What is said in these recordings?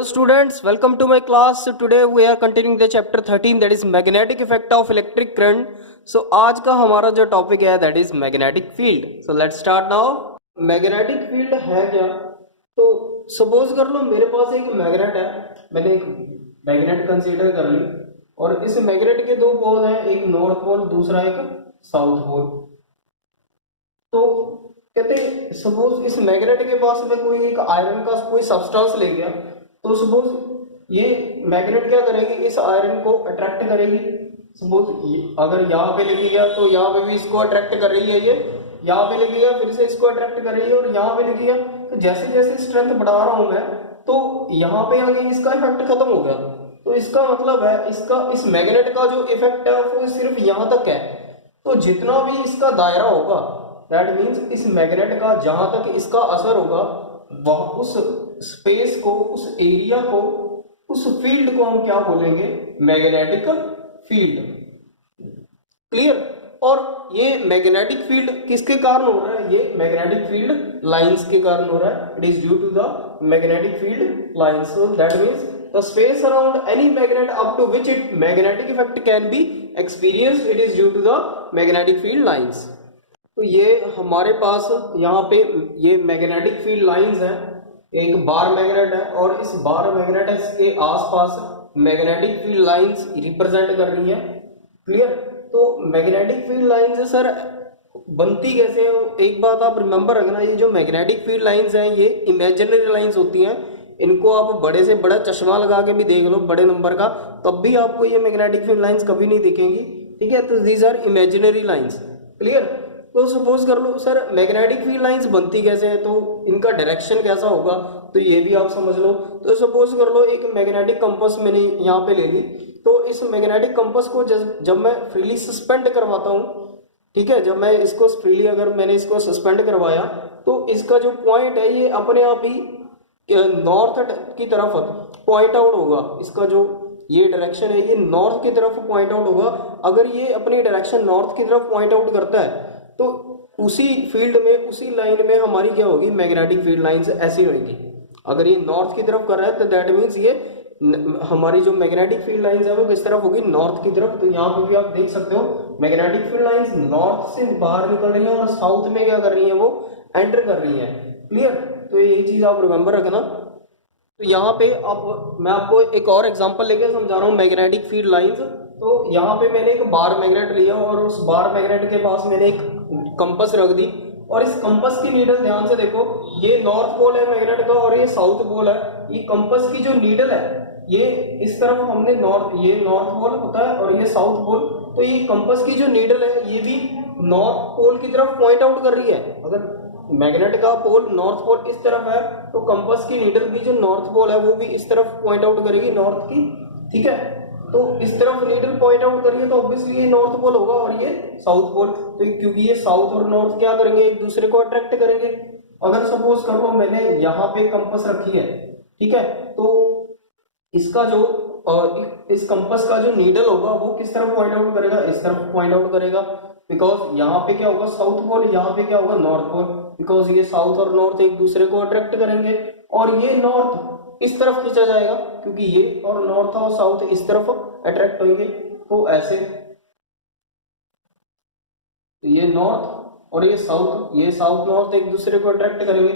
Hello students, welcome to my class. Today we are continuing the chapter 13 that is magnetic effect of electric current. So आज का हमारा जो topic है that is magnetic field. So let's start now. Magnetic field है क्या? तो suppose कर लो मेरे पास एक मैग्नेट है, मैंने एक मैग्नेट कंसीडर कर ली और इस मैग्नेट के दो पोल हैं, एक नॉर्थ पोल दूसरा एक साउथ पोल। तो कहते हैं सपोज इस मैग्नेट के पास में कोई एक आयरन का कोई सब्सटेंस ले गया, तो सपोज ये मैग्नेट क्या करेगी, इस आयरन को अट्रैक्ट करेगी। सपोज अगर यहाँ पे लेके गया तो यहाँ पे भी इसको अट्रैक्ट कर रही है, ये यहाँ पे लेके गया फिर से इसको अट्रैक्ट कर रही है, और यहाँ पे लेके गया तो जैसे जैसे स्ट्रेंथ बढ़ा रहा हूं मैं तो यहाँ पे आगे इसका इफेक्ट खत्म हो गया। तो इसका मतलब है इसका इस मैग्नेट का जो इफेक्ट है वो सिर्फ यहाँ तक है। तो जितना भी इसका दायरा होगा दैट मीन्स इस मैग्नेट का जहां तक इसका असर होगा वह उस स्पेस को, उस एरिया को, उस फील्ड को हम क्या बोलेंगे, मैग्नेटिक फील्ड। क्लियर। और ये मैग्नेटिक फील्ड किसके कारण हो रहा है, ये मैग्नेटिक फील्ड लाइंस के कारण हो रहा है। It is due to the magnetic field lines. So that means the space around any magnet up to which it magnetic effect can be experienced, it is due to the magnetic field lines. तो ये हमारे पास यहाँ पे ये magnetic field lines हैं, एक bar magnet है और इस बार मैग्नेट के आसपास मैग्नेटिक फील्ड लाइंस रिप्रेजेंट कर रही हैं। क्लियर। तो मैग्नेटिक फील्ड लाइंस सर बनती कैसे है, एक बात आप रिमेंबर रखना, ये जो मैग्नेटिक फील्ड लाइंस हैं ये इमेजिनरी लाइंस होती हैं। इनको आप बड़े से बड़ा चश्मा लगा के भी देख लो बड़े नंबर का, तब भी आपको ये मैग्नेटिक फील्ड लाइंस कभी नहीं दिखेंगी। ठीक है, तो these are imaginary lines. Clear. तो सपोज कर लो सर मैग्नेटिक फील्ड लाइंस बनती कैसे है, तो इनका डायरेक्शन कैसा होगा, तो ये भी आप समझ लो। तो सपोज कर लो एक मैग्नेटिक कंपास मैंने यहाँ पे ले ली, तो इस मैग्नेटिक कंपास को जब मैं फ्रीली सस्पेंड करवाता हूँ, ठीक है, जब मैं इसको फ्रीली अगर मैंने इसको सस्पेंड करवाया तो इसका जो पॉइंट है ये अपने आप ही नॉर्थ की तरफ पॉइंट आउट होगा। इसका जो ये डायरेक्शन है ये नॉर्थ की तरफ पॉइंट आउट होगा। अगर ये अपनी डायरेक्शन नॉर्थ की तरफ पॉइंट आउट करता है तो उसी फील्ड में, उसी लाइन में हमारी क्या होगी, मैग्नेटिक फील्ड लाइंस ऐसी होगी। अगर ये नॉर्थ की तरफ कर रहा है तो दैट मीन्स ये हमारी जो मैग्नेटिक फील्ड लाइंस है वो किस तरफ होगी, नॉर्थ की तरफ। तो यहाँ पे भी आप देख सकते हो मैग्नेटिक फील्ड लाइंस नॉर्थ से बाहर निकल रही है और साउथ में क्या कर रही है, वो एंटर कर रही है। क्लियर। तो ये चीज आप रिमेंबर रखना। तो यहाँ पे अब मैं आपको एक और एग्जांपल लेके समझा रहा हूँ मैग्नेटिक फील्ड लाइंस। तो यहाँ पे मैंने एक बार मैग्नेट लिया और उस बार मैग्नेट के पास मैंने एक कंपास रख दी, और इस कंपास की नीडल ध्यान से देखो, ये नॉर्थ पोल है मैग्नेट का और ये साउथ पोल है। ये कंपास की जो नीडल है ये इस तरफ हमने ये नॉर्थ पोल होता है और ये साउथ पोल। तो ये कंपास की जो नीडल है ये भी नॉर्थ पोल की तरफ पॉइंट आउट कर रही है। अगर मैग्नेट का पोल नॉर्थ पोल इस तरफ है तो कंपास की नीडल भी जो नॉर्थ पोल है वो भी इस तरफ पॉइंट आउट करेगी, नॉर्थ की। ठीक है, तो इस तरफ नीडल पॉइंट आउट करिए तो ऑब्वियसली ये नॉर्थ पोल होगा और ये साउथ पोल। तो क्योंकि ये साउथ और नॉर्थ क्या करेंगे, एक दूसरे को अट्रैक्ट करेंगे। अगर सपोज कर लो मैंने यहाँ पे कंपास रखी है, ठीक है, तो इसका जो इस कंपास का जो नीडल होगा वो किस तरफ पॉइंट आउट करेगा, इस तरफ पॉइंट आउट करेगा। बिकॉज यहाँ पे क्या होगा, साउथ पोल, यहाँ पे क्या होगा, नॉर्थ पोल। बिकॉज ये साउथ और नॉर्थ एक दूसरे को अट्रैक्ट करेंगे और ये नॉर्थ इस तरफ खींचा जाएगा क्योंकि ये और नॉर्थ और साउथ इस तरफ अट्रैक्ट होंगे। तो ऐसे ये नॉर्थ और ये साउथ नॉर्थ एक दूसरे को अट्रैक्ट करेंगे।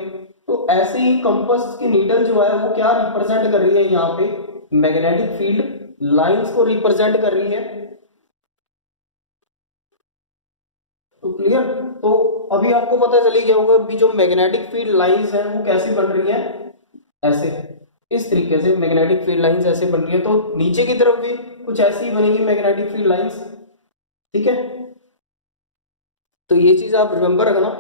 तो ऐसे ही कंपास की नीडल जो है वो क्या रिप्रेजेंट कर रही है, यहाँ पे मैग्नेटिक फील्ड लाइंस को रिप्रेजेंट कर रही है। तो क्लियर। तो अभी आपको पता चली गया होगा कि जो मैग्नेटिक फील्ड लाइंस है वो कैसी बन रही है, ऐसे इस तरीके से मैग्नेटिक फील्ड लाइंस ऐसे बन रही है। तो नीचे की तरफ भी कुछ ऐसी बनेगी मैग्नेटिक फील्ड लाइंस। ठीक है, तो ये चीज आप रिमेंबर रखना।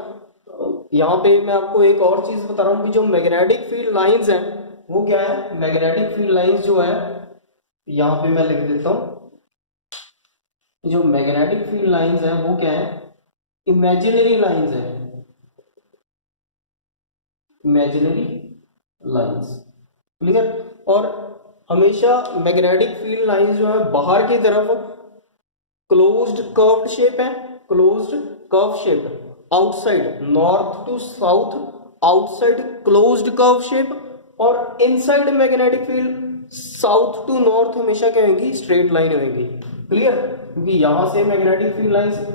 यहाँ पे मैं आपको एक और चीज बता रहा हूँ कि जो मैग्नेटिक फील्ड लाइंस हैं वो क्या है, मैग्नेटिक फील्ड लाइंस जो है यहाँ पे मैं लिख देता हूँ, जो मैग्नेटिक फील्ड लाइंस है वो क्या है, इमेजिनरी लाइंस है, इमेजिनरी लाइंस। क्लियर। और हमेशा मैग्नेटिक फील्ड लाइंस जो है बाहर की तरफ क्लोज्ड कर्व्ड शेप है, closed curve shape, outside north to south outside closed curve shape, और inside magnetic field south to north हमेशा क्या होगी, स्ट्रेट लाइन होगी। क्लियर, क्योंकि यहां से मैग्नेटिक फील्ड लाइंस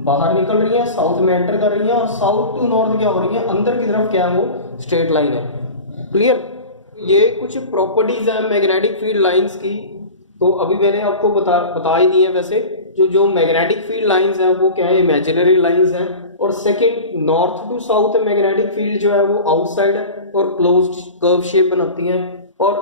बाहर निकल रही है, साउथ में एंटर कर रही है, और साउथ टू नॉर्थ क्या हो रही है, अंदर की तरफ क्या है, वो स्ट्रेट लाइन है। क्लियर, ये कुछ प्रॉपर्टीज है मैग्नेटिक फील्ड लाइंस की। तो अभी मैंने आपको बता ही दी है। वैसे जो मैग्नेटिक फील्ड लाइंस है वो क्या है, इमेजिनरी लाइंस है। और second, north to south magnetic field जो है वो आउटसाइड और क्लोज्ड कर्व शेप बनाती है। और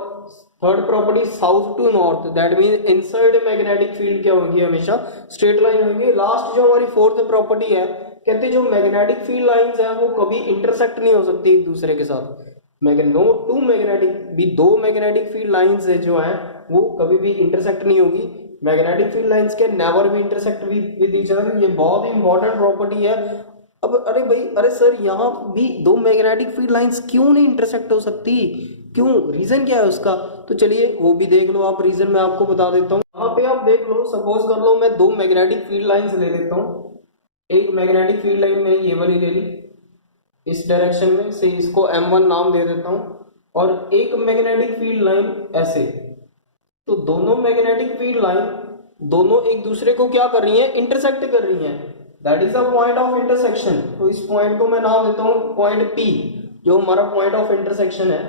third property, south to north, that mean inside magnetic field क्या होगी, हमेशा स्ट्रेट लाइन होगी। लास्ट जो हमारी फोर्थ प्रॉपर्टी है, कहते हैं जो मैग्नेटिक फील्ड लाइंस है वो कभी इंटरसेक्ट नहीं हो सकती एक दूसरे के साथ। नो टू मैग्नेटिक भी, दो मैग्नेटिक फील्ड लाइंस है जो है वो कभी भी इंटरसेक्ट नहीं होगी। मैग्नेटिक फील्ड लाइंस के नेवर भी इंटरसेक्ट विद ईच अदर, ये बहुत ही इंपॉर्टेंट प्रॉपर्टी है। अब अरे भाई, अरे सर यहाँ भी दो मैग्नेटिक फील्ड लाइंस क्यों नहीं इंटरसेक्ट हो सकती, क्यों, रीजन क्या है उसका? तो चलिए वो भी देख लो आप, रीजन मैं आपको बता देता हूँ। यहाँ पे आप देख लो, सपोज कर लो मैं दो मैग्नेटिक फील्ड लाइंस ले लेता हूँ। एक मैग्नेटिक फील्ड लाइन में ये वाली ले ली इस डायरेक्शन में से, इसको M1 नाम दे देता हूँ, और एक मैग्नेटिक फील्ड लाइन ऐसे। तो दोनों मैग्नेटिक फील्ड लाइन दोनों एक दूसरे को क्या कर रही है, इंटरसेक्ट कर रही है। That is a point of intersection. तो इस पॉइंट को मैं नाम देता हूँ पॉइंट P, जो हमारा पॉइंट ऑफ इंटरसेक्शन है।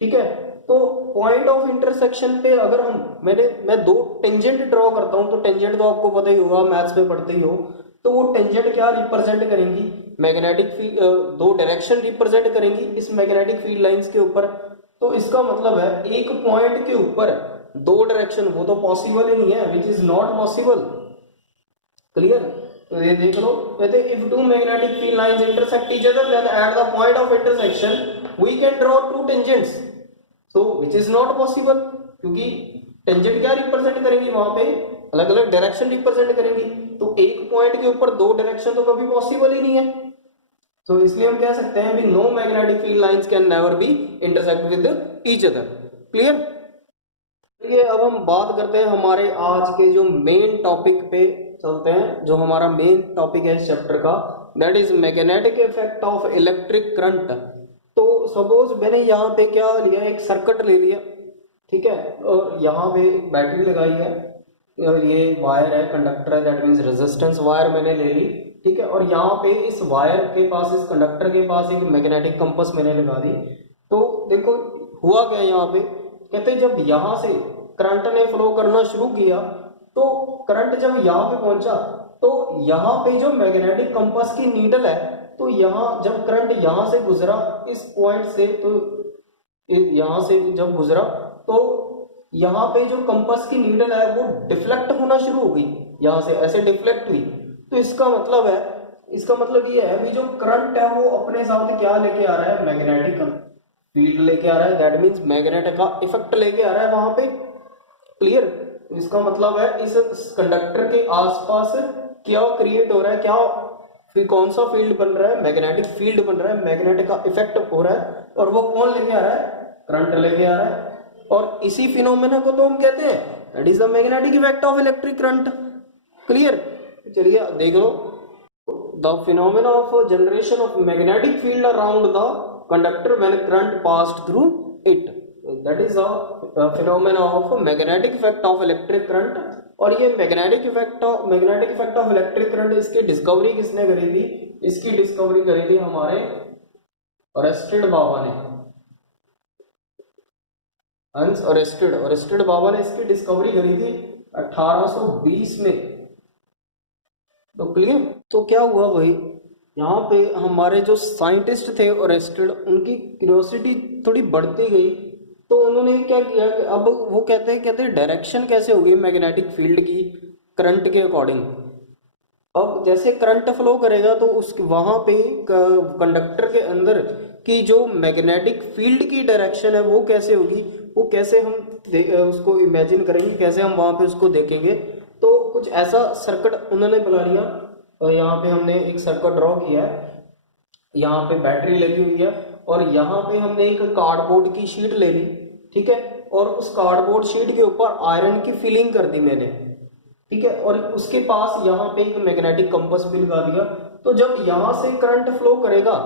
ठीक है, तो पॉइंट ऑफ इंटरसेक्शन पे अगर मैं दो टेंजेंट ड्रॉ करता हूं, तो टेंजेंट तो आपको पता ही होगा, मैथ्स में पढ़ते ही हो। तो वो टेंजेंट क्या रिप्रेजेंट करेंगी, मैग्नेटिक फील्ड, दो डायरेक्शन रिप्रेजेंट करेंगी इस मैग्नेटिक फील्ड लाइंस के ऊपर। तो इसका मतलब है एक पॉइंट के ऊपर दो डायरेक्शन, वो तो पॉसिबल ही नहीं है, which is not possible. Clear, तो ये देख लो, कहते if two magnetic field lines intersect each other then at the point of intersection we can draw two tangents, so which is not possible, क्योंकि टेंजेंट क्या रिप्रेजेंट करेंगी, वहां पे अलग अलग डायरेक्शन रिप्रेजेंट करेंगी। तो एक पॉइंट के ऊपर दो डायरेक्शन तो कभी पॉसिबल ही नहीं है। तो इसलिए हम कह सकते हैं भी no magnetic field lines can never be intersect with each other. Clear, चलिए अब हम बात करते हैं हमारे आज के जो मेन टॉपिक पे चलते हैं। जो हमारा मेन टॉपिक है इस चैप्टर का, that is magnetic effect of electric current. तो सपोज मैंने यहाँ पे क्या लिया, एक सर्किट ले लिया, ठीक है, और यहाँ पे बैटरी लगाई है, और ये वायर है, कंडक्टर है, दैट मीन्स रेजिस्टेंस वायर मैंने ले ली। ठीक है, और यहाँ पे इस वायर के पास, इस कंडक्टर के पास एक मैग्नेटिक कंपास मैंने लगा दी। तो देखो हुआ क्या यहाँ पे, कहते हैं जब यहाँ से करंट ने फ्लो करना शुरू किया, तो करंट जब यहाँ पे पहुंचा, तो यहाँ पे जो मैग्नेटिक कंपास की नीडल है, तो यहाँ जब करंट यहाँ से गुजरा इस पॉइंट से, तो यहाँ से जब गुजरा, तो यहाँ पे जो कंपास की नीडल है वो डिफ्लेक्ट होना शुरू हो गई, यहाँ से ऐसे डिफ्लेक्ट हुई। तो इसका मतलब ये है भी जो करंट है वो अपने साथ क्या लेके आ रहा है, मैग्नेटिक फील्ड लेके आ रहा है, दैट मीन्स मैग्नेट का इफेक्ट लेके आ रहा है वहां पे। क्लियर, इसका मतलब है इस कंडक्टर के आसपास क्या क्रिएट हो रहा है, क्या फिर कौन सा फील्ड बन रहा है, मैग्नेटिक फील्ड बन रहा है, मैग्नेट का इफेक्ट हो रहा है, और वो कौन लेके आ रहा है, करंट लेके आ रहा है। और इसी फिनोमेना को तो हम कहते हैं that is the magnetic effect of electric current. Clear, चलिए देख लो, the phenomena of generation of magnetic field around the conductor when current passed through it, that is the phenomena of magnetic effect of electric current. और ये magnetic effect of electric current, इसकी discovery किसने करी थी, इसकी discovery करी थी हमारे ओरेस्टेड बाबा ने, हंस ओरेस्टेड बाबा ने इसकी डिस्कवरी करी थी 1820 में। तो क्लियर, तो क्या हुआ भाई, यहाँ पे हमारे जो साइंटिस्ट थे ओरेस्टेड, उनकी क्यूरियोसिटी थोड़ी बढ़ती गई। तो उन्होंने क्या किया, अब वो कहते हैं डायरेक्शन कैसे होगी मैग्नेटिक फील्ड की करंट के अकॉर्डिंग। अब जैसे करंट फ्लो करेगा तो उस वहां पे कंडक्टर के अंदर की जो मैग्नेटिक फील्ड की डायरेक्शन है वो कैसे होगी, वो कैसे हम उसको इमेजिन करेंगे, कैसे हम वहां पे उसको देखेंगे। तो कुछ ऐसा सर्किट उन्होंने बना लिया, और यहाँ पे हमने एक सर्किट ड्रॉ किया है, यहाँ पे बैटरी लगी हुई है, और यहाँ पे हमने एक कार्डबोर्ड की शीट ले ली, ठीक है, और उस कार्डबोर्ड शीट के ऊपर आयरन की फिलिंग कर दी मैंने, ठीक है, और उसके पास यहाँ पे एक मैग्नेटिक कंपास भी लगा दिया। तो जब यहाँ से करंट फ्लो करेगा,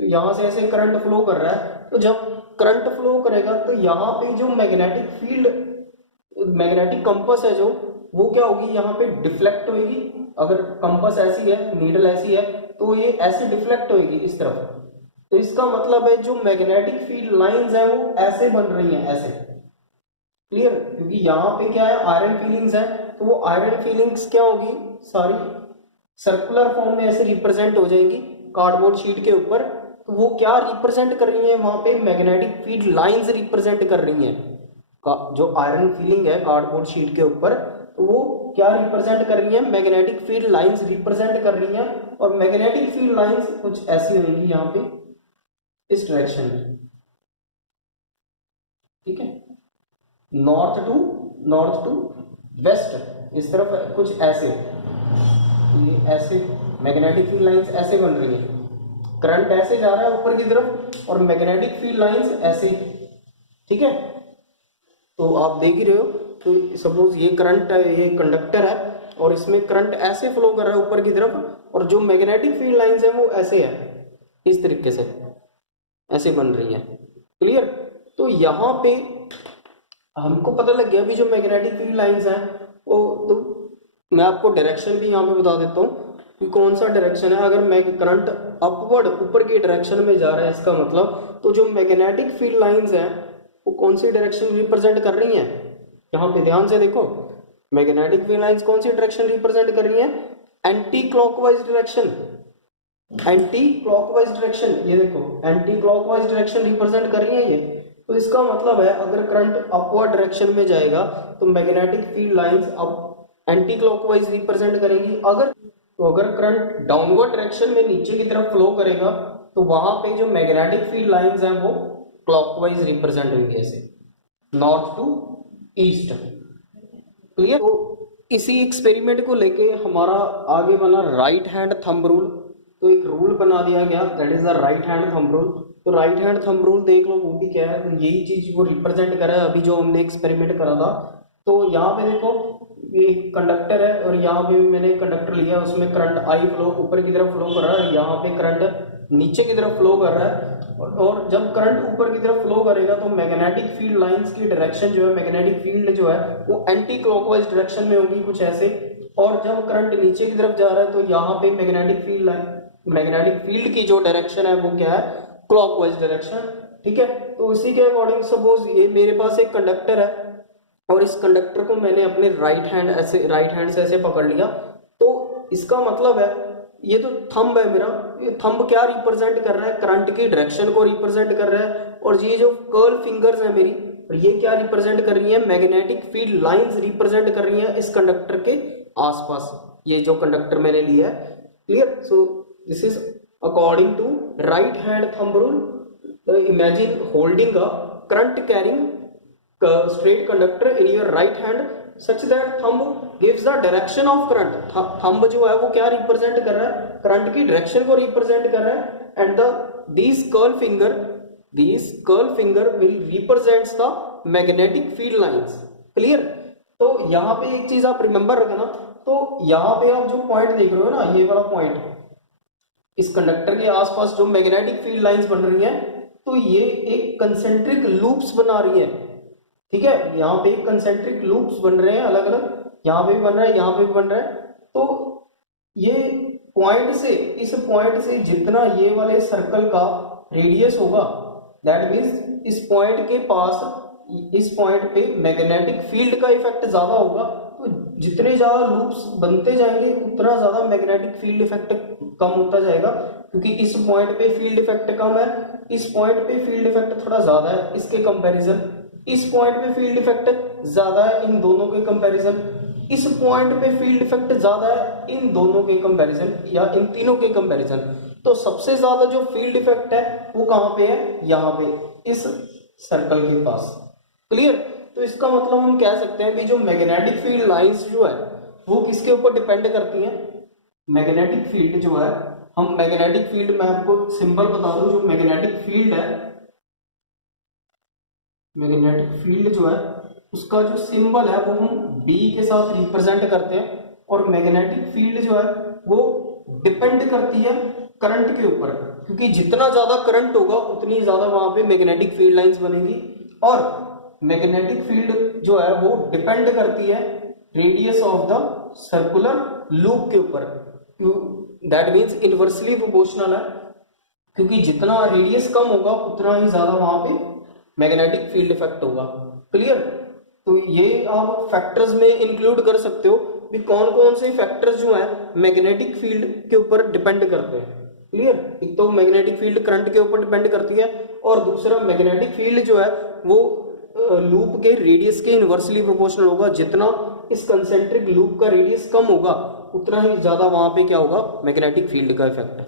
तो यहाँ से ऐसे करंट फ्लो कर रहा है, तो जब करंट फ्लो करेगा तो यहाँ पे जो मैग्नेटिक फील्ड, मैग्नेटिक कंपास है जो, वो क्या होगी, यहाँ पे डिफ्लेक्ट होगी। अगर कंपास ऐसी है, नीडल ऐसी है, तो ये ऐसे डिफ्लेक्ट होगी इस तरफ। तो इसका मतलब है जो मैग्नेटिक फील्ड लाइंस है वो ऐसे बन रही हैं, ऐसे। क्लियर? क्योंकि यहाँ पे क्या है, आयरन फीलिंग्स है, तो वो आयरन फीलिंग्स क्या होगी, सारी सर्कुलर फॉर्म में ऐसे रिप्रेजेंट हो जाएंगी कार्डबोर्ड शीट के ऊपर। तो वो क्या रिप्रेजेंट कर रही है, वहां पे मैग्नेटिक फील्ड लाइंस रिप्रेजेंट कर रही हैं। जो आयरन फीलिंग है कार्डबोर्ड शीट के ऊपर, तो वो क्या रिप्रेजेंट कर रही है, मैग्नेटिक फील्ड लाइंस रिप्रेजेंट कर रही हैं। और मैग्नेटिक फील्ड लाइंस कुछ ऐसी होंगी यहाँ पे इस डायरेक्शन में, ठीक है, नॉर्थ टू वेस्ट, इस तरफ कुछ ऐसे, ये ऐसे मैग्नेटिक फील्ड लाइंस ऐसे बन रही हैं। करंट ऐसे जा रहा है ऊपर की तरफ और मैग्नेटिक फील्ड लाइंस ऐसे, ठीक है। तो आप देख ही रहे हो, तो सपोज ये करंट है, ये कंडक्टर है और इसमें करंट ऐसे फ्लो कर रहा है ऊपर की तरफ, और जो मैग्नेटिक फील्ड लाइंस है वो ऐसे है, इस तरीके से ऐसे बन रही है। क्लियर? तो यहाँ पे हमको पता लग गया अभी जो मैग्नेटिक फील्ड लाइंस हैं वो, तो मैं आपको डायरेक्शन भी यहाँ पे बता देता हूँ कि कौन सा डायरेक्शन है। अगर मैं करंट अपवर्ड ऊपर की डायरेक्शन में जा रहा है, इसका मतलब तो जो मैग्नेटिक फील्ड लाइंस हैं वो कौन सी डायरेक्शन रिप्रेजेंट कर रही हैं, यहाँ पे ध्यान से देखो। मैग्नेटिक फील्ड लाइंस कौन सी डायरेक्शन रिप्रेजेंट कर रही हैं, anti clockwise direction, anti clockwise direction, ये देखो एंटी क्लॉकवाइज डायरेक्शन रिप्रेजेंट कर रही है ये। तो इसका मतलब है अगर करंट अपवर्ड डायरेक्शन में जाएगा तो मैग्नेटिक फील्ड लाइंस अब एंटी क्लॉकवाइज रिप्रेजेंट करेगी। अगर करंट डाउनवर्ड डायरेक्शन में नीचे की तरफ फ्लो करेगा तो वहां पे जो मैग्नेटिक फील्ड लाइंस हैं वो क्लॉकवाइज रिप्रेजेंट होंगे, ऐसे नॉर्थ टू ईस्ट। क्लियर? तो इसी एक्सपेरिमेंट को लेके हमारा आगे बना राइट हैंड थंब रूल। तो एक रूल बना दिया गया, that is the right hand thumb rule. तो राइट हैंड थंब रूल देख लो, वो भी क्या है, तो यही चीज वो रिप्रेजेंट कर रहा है अभी जो हमने एक्सपेरिमेंट करा था। तो यहाँ पे देखो ये कंडक्टर है और यहाँ पे मैंने कंडक्टर लिया, उसमें करंट आई फ्लो ऊपर की तरफ फ्लो कर रहा है, यहाँ पे करंट नीचे की तरफ फ्लो कर रहा है। और जब करंट ऊपर की तरफ फ्लो करेगा तो मैग्नेटिक फील्ड लाइंस की डायरेक्शन जो है, मैग्नेटिक फील्ड जो है वो एंटी क्लॉकवाइज डायरेक्शन में होगी कुछ ऐसे। और जब करंट नीचे की तरफ जा रहा है तो यहाँ पे मैग्नेटिक फील्ड की जो डायरेक्शन है वो क्या है, क्लॉकवाइज डायरेक्शन, ठीक है। तो इसी के अकॉर्डिंग सपोज ये मेरे पास एक कंडक्टर है और इस कंडक्टर को मैंने अपने राइट हैंड से ऐसे पकड़ लिया। तो इसका मतलब है ये तो थंब है मेरा, ये थंब क्या रिप्रेजेंट कर रहा है, करंट की डायरेक्शन को रिप्रेजेंट कर रहा है। और ये जो कर्ल फिंगर्स है मेरी, और ये क्या रिप्रेजेंट कर रही है, मैग्नेटिक फील्ड लाइंस रिप्रेजेंट कर रही है इस कंडक्टर के आसपास, ये जो कंडक्टर मैंने लिया है। Clear? So this is according to right hand thumb rule. Imagine holding a current carrying straight conductor in your right hand such that thumb gives the direction of current। thumb जो है वो क्या represent कर रहा है, current की direction को represent कर रहा है। And these curl finger will represents the magnetic field lines। Clear? तो यहाँ पे एक चीज आप रिमेंबर रखना, तो यहाँ पे आप जो पॉइंट देख रहे हो ना, ये वाला पॉइंट, इस कंडक्टर के आसपास जो मैग्नेटिक फील्ड लाइंस बन रही हैं, तो ये एक कंसेंट्रिक लूप्स बना रही है, ठीक है। यहाँ पे कंसेंट्रिक लूप्स बन रहे हैं अलग अलग, यहाँ पे भी बन रहा है, यहाँ पे भी बन रहा है। तो ये पॉइंट से, इस पॉइंट से जितना ये वाले सर्कल का रेडियस होगा, दैट मीन्स इस पॉइंट के पास, इस पॉइंट पे मैग्नेटिक फील्ड का इफेक्ट ज्यादा होगा। तो जितने ज्यादा लूप्स बनते जाएंगे उतना ज्यादा मैग्नेटिक फील्ड इफेक्ट कम होता जाएगा, क्योंकि इस पॉइंट पे फील्ड इफेक्ट कम है, इस पॉइंट पे फील्ड इफेक्ट थोड़ा ज्यादा है इसके कंपैरिजन, इस पॉइंट पे फील्ड इफेक्ट ज्यादा है इन दोनों के कंपैरिजन, इस पॉइंट पे फील्ड इफेक्ट ज्यादा है इन दोनों के कंपैरिजन या इन तीनों के कंपैरिजन। तो सबसे ज्यादा जो फील्ड इफेक्ट है वो कहां पे है, यहाँ पे इस सर्कल के पास। क्लियर? तो इसका मतलब हम कह सकते हैं कि जो मैग्नेटिक फील्ड लाइंस जो है वो किसके ऊपर डिपेंड करती हैं, मैग्नेटिक फील्ड जो है, हम मैग्नेटिक फील्ड, मैं आपको सिंबल बता दूं, जो मैग्नेटिक फील्ड है, मैग्नेटिक फील्ड जो है उसका जो सिंबल है वो हम B के साथ रिप्रेजेंट करते हैं। और मैग्नेटिक फील्ड जो है वो डिपेंड करती है करंट के ऊपर, क्योंकि जितना ज्यादा करंट होगा उतनी ज्यादा वहां पे मैग्नेटिक फील्ड लाइंस बनेगी, और मैग्नेटिक फील्ड जो है वो डिपेंड करती है radius of the circular loop के ऊपर। दैट मीन्स इनवर्सली प्रोपोर्शनल है, क्योंकि जितना रेडियस कम होगा उतना ही ज्यादा वहां पे मैग्नेटिक फील्ड इफेक्ट होगा। क्लियर? तो ये आप फैक्टर्स में इंक्लूड कर सकते हो कि कौन कौन से फैक्टर्स जो है मैग्नेटिक फील्ड के ऊपर डिपेंड करते हैं। क्लियर? एक तो मैग्नेटिक फील्ड करंट के ऊपर डिपेंड करती है, और दूसरा मैग्नेटिक फील्ड जो है वो लूप के रेडियस के इनवर्सली प्रोपोर्शनल होगा। जितना इस कंसेंट्रिक लूप का रेडियस कम होगा उतना ही ज्यादा वहां पे क्या होगा, मैग्नेटिक फील्ड का इफेक्ट।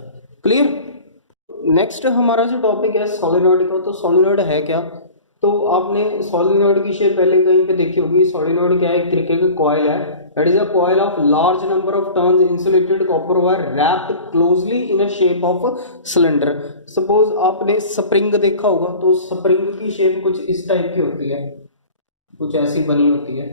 क्लियर? नेक्स्ट हमारा जो टॉपिक है सोलेनॉइड का। तो सोलेनॉइड है क्या? तो आपने सोलेनॉइड की शेप पहले कहीं पे देखी होगी। सोलेनॉइड क्या है? एक तरीके का कॉइल है, that is a coil of large number of turns insulated copper wire wrapped closely in a shape of cylinder. Suppose आपने स्प्रिंग देखा होगा, तो स्प्रिंग की शेप कुछ इस टाइप की होती है, कुछ ऐसी बनी होती है,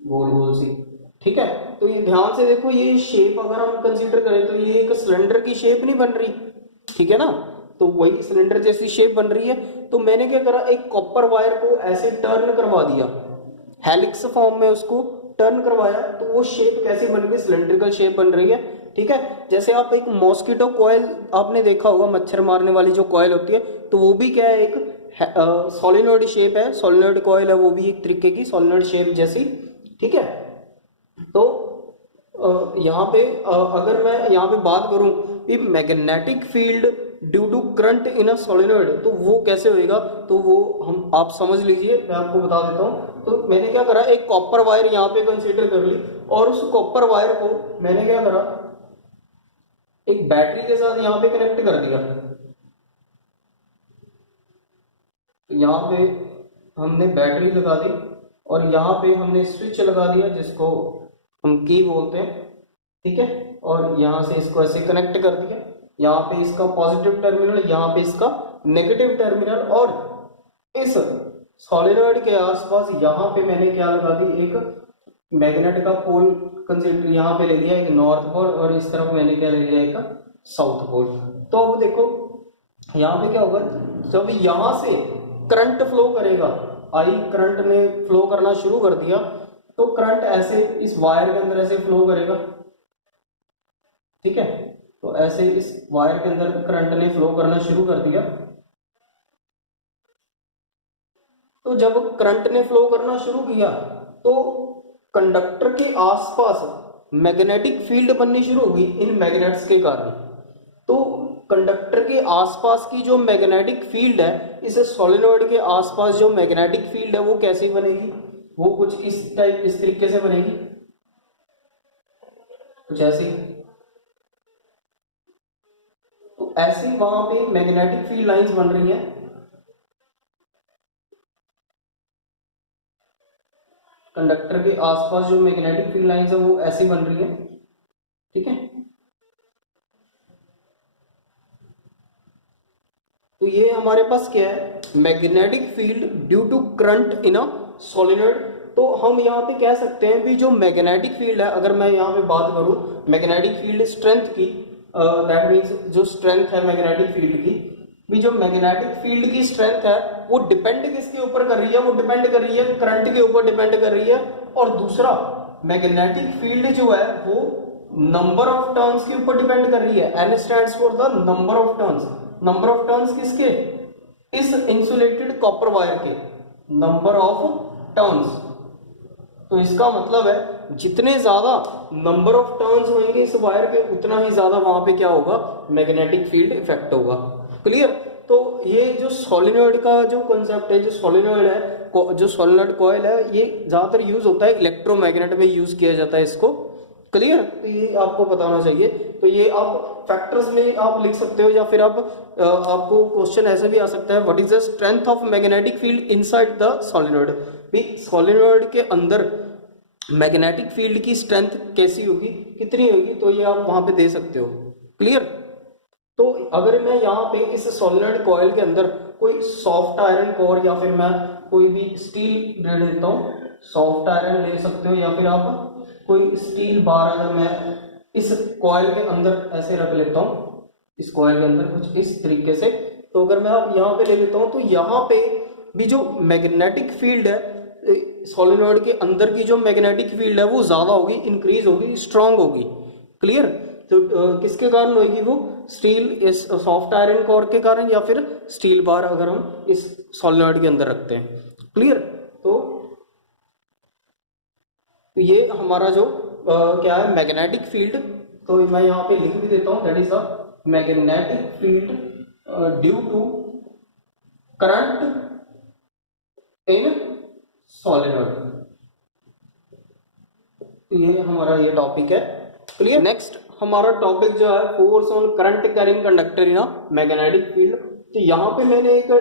गोल गोल सी। ठीक है? तो ये ध्यान से देखो, ये शेप अगर हम कंसीडर करें तो ये एक सिलेंडर की शेप नहीं बन रही, ठीक है ना? तो वही सिलेंडर जैसी शेप बन रही है। तो मैंने क्या करा, एक कॉपर वायर को ऐसे टर्न करवा दिया, हेलिक्स फॉर्म में उसको टर्न करवाया, तो वो शेप कैसे बन गई, सिलेंड्रिकल शेप बन रही है। ठीक है? जैसे आप एक मॉस्किटो कॉइल आपने देखा होगा, मच्छर मारने वाली जो कॉइल होती है, तो वो भी क्या है, एक सोलिनॉइड शेप है, सोलिनॉइड कॉइल है, वो भी एक तरीके की सोलिनॉइड शेप जैसी। ठीक है? तो यहाँ पे अगर मैं यहाँ पे बात करूं कि magnetic field due to current in a solenoid, तो वो कैसे होएगा, तो वो हम आप समझ लीजिए, मैं आपको बता देता हूँ। तो मैंने क्या करा, एक कॉपर वायर यहाँ पे कंसीडर कर ली, और उस कॉपर वायर को मैंने क्या करा, एक बैटरी के साथ यहाँ पे कनेक्ट कर दिया। तो यहाँ पे हमने बैटरी लगा दी, और यहाँ पे हमने स्विच लगा दिया जिसको हम की बोलते हैं। ठीक है? और यहाँ से इसको ऐसे कनेक्ट कर दिया, यहाँ पे इसका पॉजिटिव टर्मिनल, यहाँ पे इसका नेगेटिव टर्मिनल, और इस सॉलिनॉइड के आसपास यहाँ पे मैंने क्या लगा दी, एक मैग्नेट का पोल कंसीडर यहाँ पे ले लिया, एक नॉर्थ पोल, और इस तरफ मैंने क्या ले लिया, एक साउथ पोल। तो अब देखो यहाँ पे क्या होगा, जब यहाँ से करंट फ्लो करेगा, आई करंट ने फ्लो करना शुरू कर दिया, तो करंट ऐसे इस वायर के अंदर ऐसे फ्लो करेगा। ठीक है? तो ऐसे इस वायर के अंदर करंट ने फ्लो करना शुरू कर दिया। तो जब करंट ने फ्लो करना शुरू किया, तो कंडक्टर के आसपास मैग्नेटिक फील्ड बननी शुरू हो गई इन मैग्नेट्स के कारण। तो कंडक्टर के आसपास की जो मैग्नेटिक फील्ड है, इस सोलेनॉइड के आसपास जो मैग्नेटिक फील्ड है वो कैसी बनेगी, वो कुछ इस टाइप, इस तरीके से बनेगी, कुछ ऐसी। तो ऐसी वहां पे मैग्नेटिक फील्ड लाइंस बन रही हैं। कंडक्टर के आसपास जो मैग्नेटिक फील्ड लाइंस है वो ऐसी बन रही है। ठीक है? तो ये हमारे पास क्या है, magnetic field due to current in a solenoid. तो हम यहाँ पे कह सकते हैं भी जो मैग्नेटिक फील्ड है, अगर मैं यहाँ पे बात करूं मैग्नेटिक फील्ड स्ट्रेंथ की, दैट मीन्स जो स्ट्रेंथ है मैग्नेटिक फील्ड की, भी जो मैग्नेटिक फील्ड की स्ट्रेंथ है वो डिपेंड किसके ऊपर कर रही है, वो डिपेंड कर रही है करंट के ऊपर डिपेंड कर रही है। और दूसरा मैग्नेटिक फील्ड जो है वो नंबर ऑफ टर्न्स के ऊपर डिपेंड कर रही है। N stands for the number of turns. Number of turns किसके, इस इंसुलेटेड कॉपर वायर के नंबर ऑफ टर्न्स। तो इसका मतलब है जितने ज्यादा नंबर ऑफ टर्न्स होंगे इस वायर के, उतना ही ज्यादा वहां पे क्या होगा, मैग्नेटिक फील्ड इफेक्ट होगा। क्लियर? तो ये जो सोलेनॉइड का जो कंसेप्ट है, जो सोलेनॉइड है, जो सोलेनॉइड कॉइल है, ये ज्यादातर यूज होता है इलेक्ट्रोमैग्नेट में यूज किया जाता है इसको। क्लियर? तो ये आपको पता होना चाहिए। तो ये आप फैक्टर्स में आप लिख सकते हो, या फिर आप आपको क्वेश्चन ऐसे भी आ सकता है, what is the strength of magnetic field inside the solenoid. भी सोलेनॉइड के अंदर मैग्नेटिक फील्ड की स्ट्रेंथ कैसी होगी, कितनी होगी, तो ये आप वहां पे दे सकते हो। क्लियर? तो अगर मैं यहाँ पे इस सोलेनॉइड कॉइल के अंदर कोई सॉफ्ट आयरन कोर, या फिर मैं कोई भी स्टील दे देता हूँ, सॉफ्ट आयरन ले सकते हो, या फिर आप कोई स्टील बार अगर मैं इस कॉइल के अंदर ऐसे रख लेता हूँ, स्क्वायर के अंदर कुछ इस तरीके से। तो अगर मैं आप यहाँ पे ले लेता हूँ तो यहाँ पे भी जो मैग्नेटिक फील्ड है सोलेनॉइड के अंदर की जो मैग्नेटिक फील्ड है वो ज्यादा होगी, इंक्रीज होगी, स्ट्रांग होगी। क्लियर। तो किसके कारण होगी वो? स्टील इस सॉफ्ट आयरन कोर के कारण या फिर स्टील बार अगर हम इस सोलेनॉइड के अंदर रखते हैं। क्लियर। तो ये हमारा जो क्या है मैग्नेटिक फील्ड, तो मैं यहाँ पे लिख भी देता हूँ, that is a magnetic field due to current in solenoid. ये हमारा ये टॉपिक है। क्लियर। नेक्स्ट हमारा टॉपिक जो है force on current carrying conductor in a magnetic field. तो यहाँ पे मैंने एक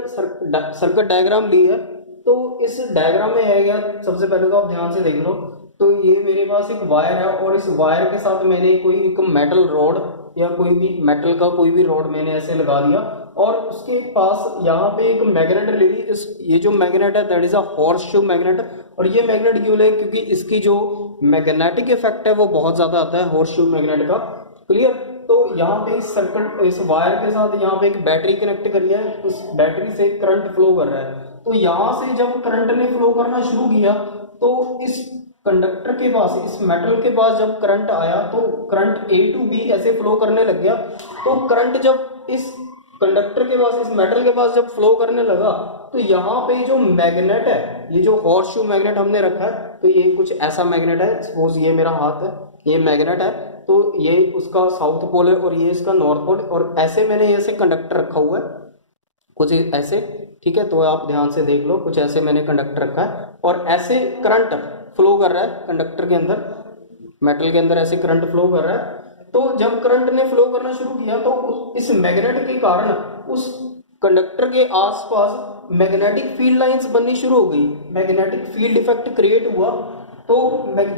सर्किट डायग्राम ली है। तो इस डायग्राम में है क्या, सबसे पहले तो आप ध्यान से देख लो। तो ये मेरे पास एक वायर है और इस वायर के साथ मैंने कोई एक मेटल रॉड या कोई भी मेटल का कोई भी रॉड मैंने ऐसे लगा दिया और उसके पास यहाँ पे एक मैग्नेट ले ली। इस ये जो मैग्नेट है that is a horseshoe magnet. और ये मैग्नेट क्यों ले? क्योंकि इसकी जो मैग्नेटिक इफेक्ट है वो बहुत ज्यादा आता है हॉर्सशू मैग्नेट का। क्लियर। तो यहाँ पे इस सर्किट इस वायर के साथ यहाँ पे एक बैटरी कनेक्ट करी है, उस बैटरी से करंट फ्लो कर रहा है। तो यहाँ से जब करंट ने फ्लो करना शुरू किया तो इस कंडक्टर के पास, इस मेटल के पास जब करंट आया तो करंट A टू B ऐसे फ्लो करने लग गया। तो करंट जब इस कंडक्टर के पास, इस मेटल के पास जब फ्लो करने लगा तो यहाँ पे जो मैग्नेट है, ये जो हॉर्सशू मैग्नेट हमने रखा है, तो ये कुछ ऐसा मैग्नेट है। सपोज ये मेरा हाथ है, ये मैग्नेट है, तो ये उसका साउथ पोल है और ये इसका नॉर्थ पोल। और ऐसे मैंने ऐसे कंडक्टर रखा हुआ है कुछ ऐसे। ठीक है। तो आप ध्यान से देख लो, कुछ ऐसे मैंने कंडक्टर रखा है और ऐसे करंट फ्लो कर रहा है कंडक्टर के अंदर, मेटल के अंदर ऐसे करंट फ्लो कर रहा है। तो जब करंट ने फ्लो करना शुरू किया तो इस मैग्नेट के कारण उस कंडक्टर के आसपास मैग्नेटिक फील्ड लाइंस बननी शुरू हो गई, मैग्नेटिक फील्ड इफेक्ट क्रिएट हुआ। तो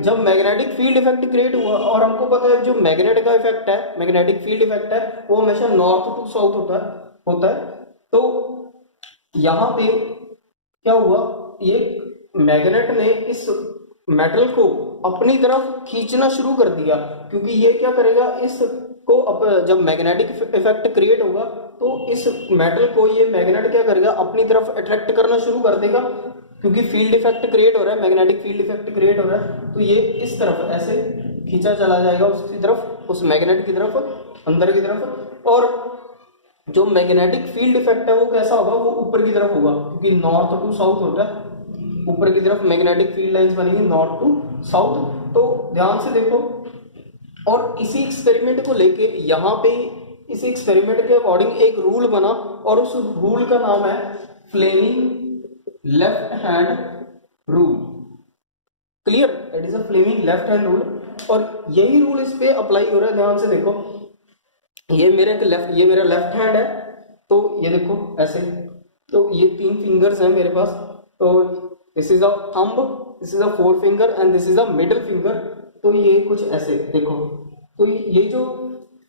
जब मैग्नेटिक फील्ड इफेक्ट क्रिएट हुआ, और हमको पता है जो मैग्नेट का इफेक्ट है, मैग्नेटिक फील्ड इफेक्ट है, वो हमेशा नॉर्थ टू साउथ होता है। तो यहाँ पे क्या हुआ, ये मैग्नेट ने इस मेटल को अपनी तरफ खींचना शुरू कर दिया, क्योंकि ये क्या करेगा, इसको जब मैग्नेटिक इफेक्ट क्रिएट होगा तो इस मेटल को ये मैग्नेट क्या करेगा, अपनी तरफ अट्रैक्ट करना शुरू कर देगा, क्योंकि फील्ड इफेक्ट क्रिएट हो रहा है, मैग्नेटिक फील्ड इफेक्ट क्रिएट हो रहा है। तो ये इस तरफ ऐसे खींचा चला जाएगा उसकी तरफ, उस मैग्नेट की तरफ, अंदर की तरफ। और जो मैग्नेटिक फील्ड इफेक्ट है वो कैसा होगा, वो ऊपर की तरफ होगा, क्योंकि नॉर्थ टू साउथ होता है, ऊपर की तरफ मैग्नेटिक फील्ड लाइंस बनेगी नॉर्थ टू साउथ। तो ध्यान से देखो, और इसी एक्सपेरिमेंट को लेके यहाँ पे इस एक्सपेरिमेंट के अकॉर्डिंग एक रूल बना और उस रूल का नाम है Fleming left hand rule. Clear. It is a Fleming left hand rule और यही रूल इस पे अप्लाई हो रहा है। ध्यान से देखो, ये मेरा लेफ्ट हैंड है, तो ये देखो ऐसे, तो ये 3 फिंगर्स हैं मेरे पास। तो this is a thumb, this is a four finger and this is a middle finger. तो ये कुछ ऐसे देखो, तो ये जो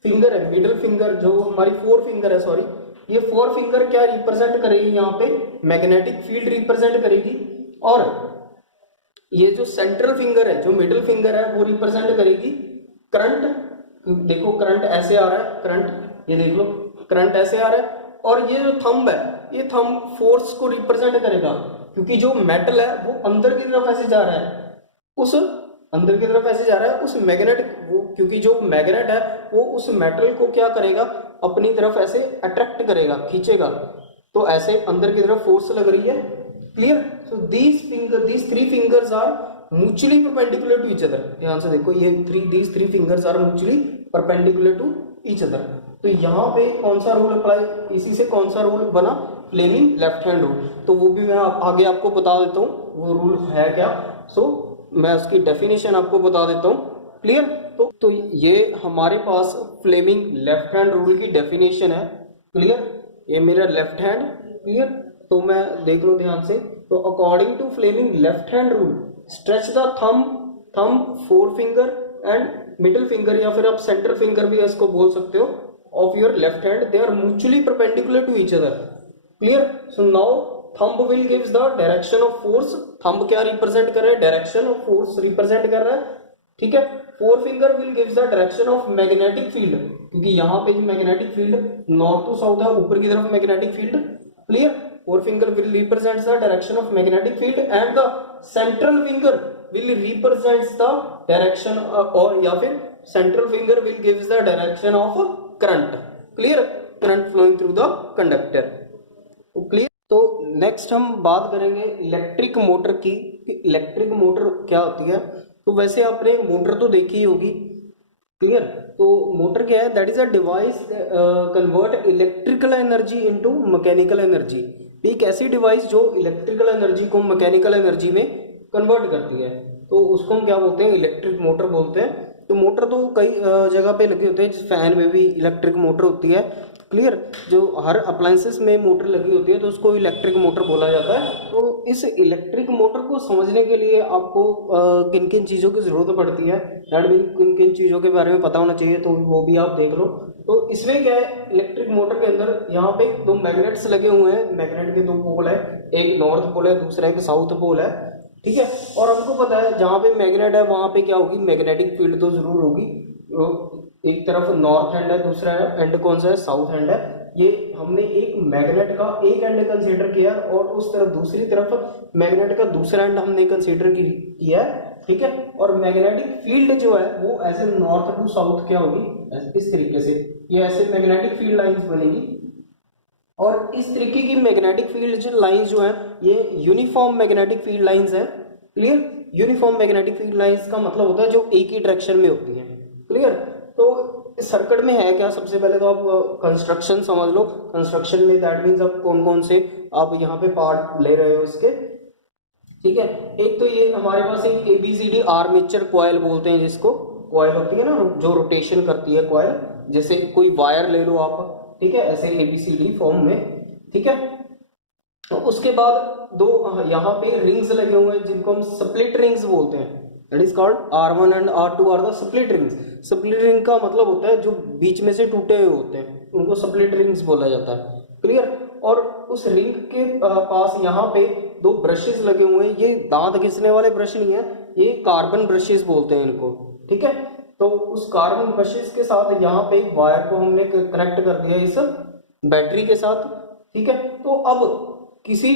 फिंगर है, मिडिल फिंगर, जो हमारी 4 फिंगर है, सॉरी, ये 4 फिंगर क्या रिप्रेजेंट करेगी, यहाँ पे मैग्नेटिक फील्ड रिप्रेजेंट करेगी। और ये जो सेंट्रल फिंगर है, जो मिडिल फिंगर है, वो रिप्रेजेंट करेगी करंट। देखो करंट ऐसे आ रहा है, करंट ये देख लो, करंट ऐसे आ रहा है। और ये जो थंब है, ये थंब फोर्स को रिप्रेजेंट करेगा, क्योंकि जो मेटल है वो अंदर की तरफ ऐसे जा रहा है, उस अंदर की तरफ ऐसे जा रहा है, उस मैग्नेट वो, क्योंकि जो मैग्नेट है वो उस मेटल को क्या करेगा, अपनी तरफ ऐसे अट्रैक्ट करेगा, खींचेगा। तो ऐसे अंदर की तरफ फोर्स लग रही है। Clear. So these 3 fingers are mutually perpendicular to each other. ध्यान से देखो, ये these 3 fingers are mutually perpendicular to each other. तो यहाँ पे कौन सा रूल अप्लाई, इसी से कौन सा रूल बना, फ्लेमिंग लेफ्ट हैंड रूल। तो वो भी मैं आगे आपको बता देता हूँ वो रूल है क्या। सो मैं उसकी डेफिनेशन आपको बता देता हूँ। क्लियर। तो ये हमारे पास फ्लेमिंग लेफ्ट हैंड रूल की डेफिनेशन है। क्लियर। ये मेरा लेफ्ट हैंड। क्लियर। तो मैं देख लो ध्यान से, तो according to Fleming left hand rule, stretch the thumb 4 finger and middle finger, या फिर आप सेंटर फिंगर भी इसको बोल सकते हो, of your left hand, they are mutually perpendicular to each other. Clear. So now thumb will gives the direction of force. Thumb क्या represent कर रहा है, डायरेक्शन ऑफ फोर्स रिप्रेजेंट कर रहा है। ठीक है। Four finger will gives the direction of magnetic field, क्योंकि यहाँ पे magnetic field north to south है, ऊपर की तरफ magnetic field, clear. Four finger will represents the direction of magnetic field and the central finger will represents the direction, और या फिर central finger will gives the direction of current, clear, current flowing through the conductor, clear. तो next हम बात करेंगे electric motor की। Electric motor क्या होती है? तो वैसे आपने मोटर तो देखी ही होगी, क्लियर। तो मोटर क्या है? That is a device convert electrical energy into mechanical energy. एक ऐसी डिवाइस जो इलेक्ट्रिकल एनर्जी को मैकेनिकल एनर्जी में कन्वर्ट करती है, तो उसको हम क्या बोलते हैं? इलेक्ट्रिक मोटर बोलते हैं। तो मोटर तो कई जगह पे लगे होते हैं, फैन में भी इलेक्ट्रिक मोटर होती है, क्लियर। जो हर अप्लायंसेस में मोटर लगी होती है तो उसको इलेक्ट्रिक मोटर बोला जाता है। तो इस इलेक्ट्रिक मोटर को समझने के लिए आपको किन किन चीज़ों की ज़रूरत पड़ती है, दैट मीन किन किन चीज़ों के बारे में पता होना चाहिए, तो वो भी आप देख लो। तो इसमें क्या है, इलेक्ट्रिक मोटर के अंदर यहाँ पे दो मैग्नेट्स लगे हुए हैं, मैग्नेट के दो पोल है, एक नॉर्थ पोल है, दूसरा एक साउथ पोल है, ठीक है। और हमको पता है जहाँ पे मैग्नेट है वहां पे क्या होगी? मैग्नेटिक फील्ड तो जरूर होगी। एक तरफ नॉर्थ एंड है, दूसरा एंड कौन सा है? साउथ एंड है। ये हमने एक मैग्नेट का एक एंड कंसीडर किया और उस तरफ दूसरी तरफ मैग्नेट का दूसरा एंड हमने कंसीडर किया, ठीक है। और मैग्नेटिक फील्ड जो है वो ऐसे नॉर्थ टू साउथ क्या होगी? इस तरीके से ये ऐसे मैग्नेटिक फील्ड लाइंस बनेगी। और इस तरीके की मैग्नेटिक फील्ड लाइंस जो है ये यूनिफॉर्म मैग्नेटिक फील्ड लाइंस है, clear. Uniform magnetic field lines का मतलब होता है जो एक ही डायरेक्शन में होती है, क्लियर। तो इस सर्किट में है क्या? सबसे पहले तो आप कंस्ट्रक्शन समझ लो। कंस्ट्रक्शन में दैट मीन्स आप कौन कौन से आप यहाँ पे पार्ट ले रहे हो इसके, ठीक है। एक तो ये हमारे पास एक ABCD आर्मेचर कॉइल बोलते हैं जिसको, कॉइल होती है ना जो रोटेशन करती है कॉइल, जैसे कोई वायर ले लो आप, ठीक है, ऐसे ABCD फॉर्म में, ठीक है। तो उसके बाद दो यहाँ पे रिंग्स लगे हुए हैं जिनको हम स्प्लिट रिंग्स बोलते हैं, that is called R1 and R2 are the split rings. Split ring का मतलब होता है जो बीच में से टूटे हुए होते हैं, उनको स्प्लिट रिंग्स बोला जाता है, क्लियर। और उस रिंग के पास यहाँ पे दो ब्रशेस लगे हुए हैं, ये दांत घिसने वाले ब्रश नहीं है, ये कार्बन ब्रशेस बोलते हैं इनको, ठीक है। तो उस कार्बन ब्रशेस के साथ यहाँ पे एक वायर को हमने कनेक्ट कर दिया इस बैटरी के साथ, ठीक है। तो अब किसी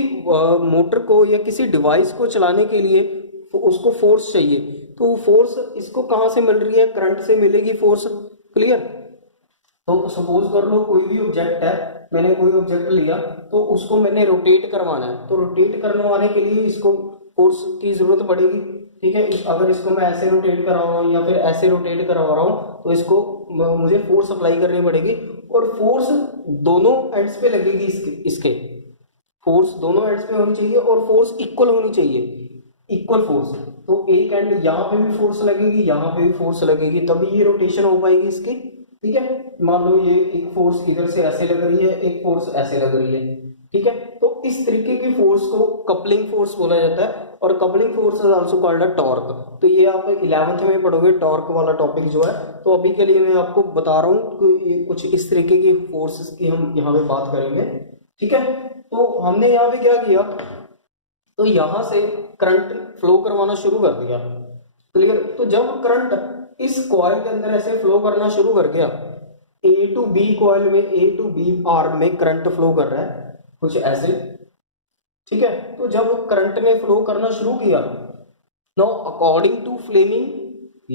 मोटर को या किसी डिवाइस को चलाने के लिए उसको फोर्स चाहिए, तो फोर्स इसको कहाँ से मिल रही है? करंट से मिलेगी फोर्स, क्लियर। तो सपोज कर लो कोई भी ऑब्जेक्ट है, मैंने कोई ऑब्जेक्ट लिया तो उसको मैंने रोटेट करवाना है, तो रोटेट करवाने के लिए इसको फोर्स की जरूरत पड़ेगी, ठीक है। अगर इसको मैं ऐसे रोटेट करा रहा हूँ या फिर ऐसे रोटेट करवा रहा हूँ तो इसको मुझे फोर्स अप्लाई करनी पड़ेगी, और फोर्स दोनों एंड्स पे लगेगी इसके फोर्स दोनों एंड्स पे होनी चाहिए और फोर्स इक्वल होनी चाहिए, इक्वल फोर्स। तो एक एंड यहाँ पे भी फोर्स लगेगी, यहाँ पे भी फोर्स लगेगी, तभी ये रोटेशन हो पाएगी इसकी, ठीक है। मान लो ये एक फोर्स इधर से ऐसे लग रही है, एक फोर्स ऐसे लग रही है, ठीक है। तो इस तरीके की फोर्स को कपलिंग फोर्स बोला जाता है, और coupling force is also called a torque. तो ये आप 11th में पढ़ोगे टॉर्क वाला टॉपिक जो है। तो अभी के लिए मैं आपको बता रहा हूँ कि कुछ इस तरीके की फोर्सेस की हम यहाँ पे बात करेंगे, ठीक है। तो हमने यहाँ पे क्या किया, तो यहां से करंट फ्लो करवाना शुरू कर दिया, क्लियर। तो जब करंट इस कॉइल के अंदर ऐसे फ्लो करना शुरू कर गया, A टू B कॉइल में, A टू B आर्म में करंट फ्लो कर रहा है कुछ ऐसे, ठीक है। तो जब करंट ने फ्लो करना शुरू किया, now according to Fleming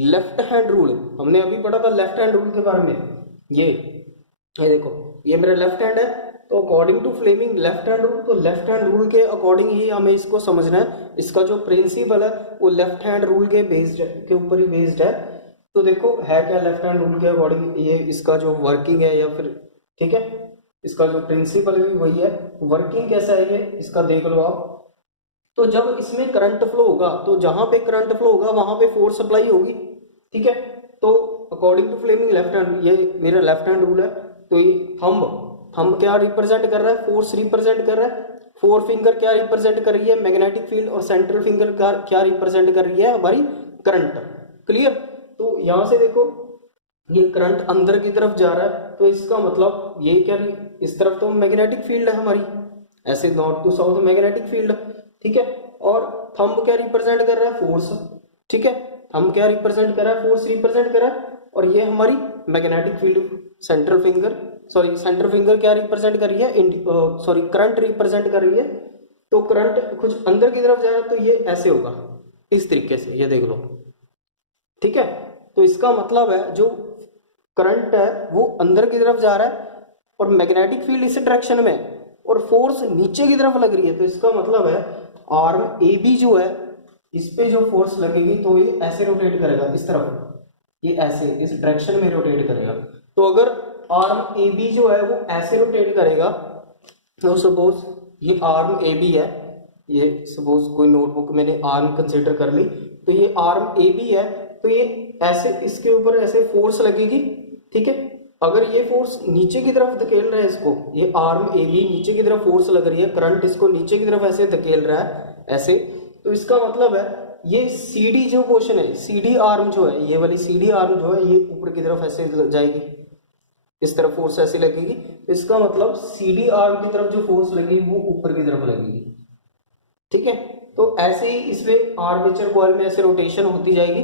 left hand rule, हमने अभी पढ़ा था लेफ्ट हैंड रूल के बारे में, ये देखो ये मेरा लेफ्ट हैंड है, तो according to Fleming left hand rule, तो लेफ्ट हैंड रूल के अकॉर्डिंग ही हमें इसको समझना है। इसका जो प्रिंसिपल है वो लेफ्ट हैंड रूल के बेस्ड के ऊपर ही बेस्ड है। तो देखो है क्या लेफ्ट हैंड रूल के अकॉर्डिंग, ये इसका जो वर्किंग है या फिर, ठीक है, इसका जो प्रिंसिपल भी वही है। वर्किंग कैसा है ये इसका देख लो आप। तो जब इसमें करंट फ्लो होगा, तो जहां पे करंट फ्लो होगा वहां पे फोर्स सप्लाई होगी, ठीक है। तो according to Fleming left hand, ये मेरा लेफ्ट हैंड रूल है। तो ये थंब क्या रिप्रेजेंट कर रहा है? फोर्स रिप्रेजेंट कर रहा है। फोर फिंगर क्या रिप्रेजेंट कर रही है? Magnetic field. और सेंट्रल फिंगर क्या रिप्रेजेंट कर रही है? हमारी करंट, क्लियर। तो यहां से देखो ये करंट अंदर की तरफ जा रहा है, तो इसका मतलब ये क्या, इस तरफ तो मैग्नेटिक फील्ड है हमारी, ऐसे north to south magnetic field, ठीक है। और थंब क्या रिप्रेजेंट कर रहा है? फोर्स, ठीक है। हम क्या रिप्रेजेंट कर रहा है, फोर्स रिप्रेजेंट कर रहा है, और ये हमारी मैग्नेटिक फील्ड सेंट्रल फिंगर क्या रिप्रेजेंट कर रही है, करंट रिप्रेजेंट कर रही है। तो करंट कुछ अंदर की तरफ जा रहा है तो ये ऐसे होगा, इस तरीके से, ये देख लो, ठीक है। तो इसका मतलब है जो करंट है वो अंदर की तरफ जा रहा है और मैग्नेटिक फील्ड इस डायरेक्शन में, और फोर्स नीचे की तरफ लग रही है। तो इसका मतलब है आर्म ए बी जो है, इस पे जो फोर्स लगेगी तो ये ऐसे रोटेट करेगा इस तरफ, ये ऐसे इस डायरेक्शन में रोटेट करेगा। तो अगर आर्म ए बी जो है वो ऐसे रोटेट करेगा, तो सपोज ये आर्म ए बी है, ये सपोज कोई नोटबुक मैंने आर्म कंसिडर कर ली, तो ये आर्म ए बी है, तो ये ऐसे इसके ऊपर ऐसे फोर्स लगेगी, ठीक है। अगर ये फोर्स नीचे की तरफ धकेल रहा है इसको, ये आर्म ए बी नीचे की तरफ फोर्स लग रही है, करंट इसको नीचे की तरफ ऐसे धकेल रहा है ऐसे, तो इसका मतलब है ये सी डी जो पोर्शन है, सी डी आर्म जो है, ये वाली सी डी आर्म जो है, ये ऊपर की तरफ ऐसे जाएगी, इस तरफ फोर्स ऐसे लगेगी। तो इसका मतलब सी डी आर्म की तरफ जो फोर्स लगेगी वो ऊपर की तरफ लगेगी, ठीक है। तो ऐसे ही इसमें आर्मेचर कॉइल में ऐसे रोटेशन होती जाएगी।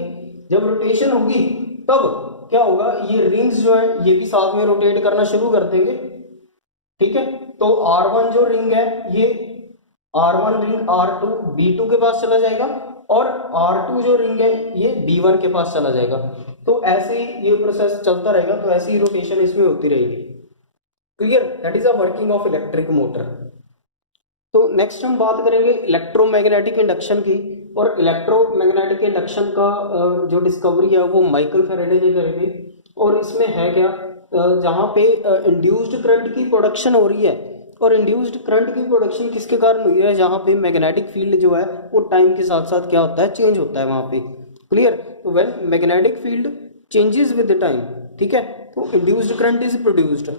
जब रोटेशन होगी तब क्या होगा, ये रिंग्स जो है ये भी साथ में रोटेट करना शुरू कर देंगे, ठीक है। तो R1 जो रिंग है, ये R1 रिंग R2 B2 के पास चला जाएगा, और R2 जो रिंग है ये B1 के पास चला जाएगा। तो ऐसे ही ये प्रोसेस चलता रहेगा, तो ऐसी ही रोटेशन इसमें होती रहेगी। Clear, that is a working of electric motor. तो नेक्स्ट हम बात करेंगे इलेक्ट्रोमैग्नेटिक इंडक्शन की, और इलेक्ट्रोमैग्नेटिक इंडक्शन का जो डिस्कवरी है वो माइकल फैराडे ने करी थी। और इसमें है क्या, जहाँ पे इंड्यूस्ड करंट की प्रोडक्शन हो रही है, और इंड्यूस्ड करंट की प्रोडक्शन किसके कारण हुई है, जहाँ पे मैग्नेटिक फील्ड जो है वो टाइम के साथ साथ क्या होता है, चेंज होता है वहाँ पे। क्लियर, तो when magnetic field changes with the time, ठीक है, तो induced current is produced.